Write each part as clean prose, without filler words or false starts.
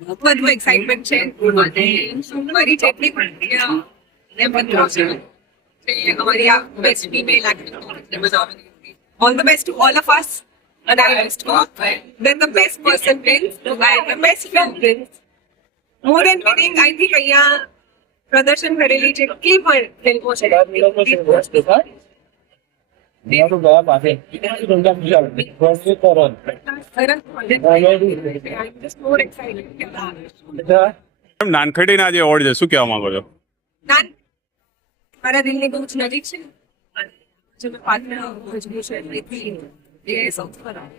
બધું એક્સાઇટમેન્ટ છે અને મારી જેટલી પણ મિત્રો છે અમારી આ best female all the best to all of us and I just hope that the best person wins and the best film wins. More than winning, I think અહીંયા પ્રદર્શન કરેલી જેટલી પણ ફિલ્મો છે નાનખેડીના જે એવોર્ડ છે શું કહેવા માંગો છો? મારા દિલની બહુ જ નજીક છે જે મેં પાત્ર ભજવ્યું છે એથી એ સૌથી ખરાબ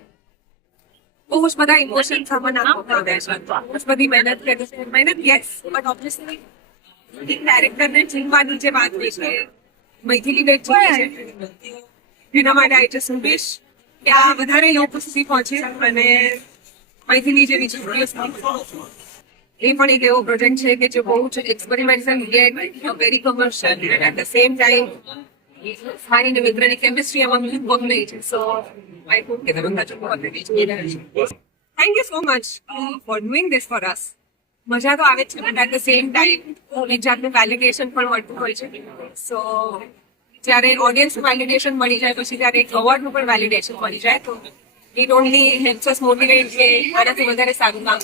બહુ જ બધા ઇમોશન્સ આમાં નાખવામાં આવ્યા છે બહુ જ બધી મહેનત કરી છે મહેનત યસ બટ ઓબ્વિયસલી ડાયરેક્ટરને જીવવાની જે વાત હોય છે મૈથિલીને જીવી છે એના માટે આઈ જસ્ટ વિશ કે આ વધારે લોકો સુધી પહોંચે અને મૈથિલી જેવી છોકરીઓ એ પણ એક એવો પ્રોજેક્ટ છે કે જે બહુ જ experimental yet very commercial at the same time સારી ને મિત્રની કેમિસ્ટ્રી આમાં બહુ નહીં છે સો આઈ હોપ કે તમે thank you so much for doing this for us મજા તો આવે જ છે but at the same time એક જાતનું વેલિડેશન પણ મળતું હોય છે સો જ્યારે ઓડિયન્સ વેલિડેશન મળી જાય પછી ત્યારે એક અવોર્ડનું પણ વેલિડેશન મળી જાય તો it only helps us motivate કે આનાથી વધારે સારું કામ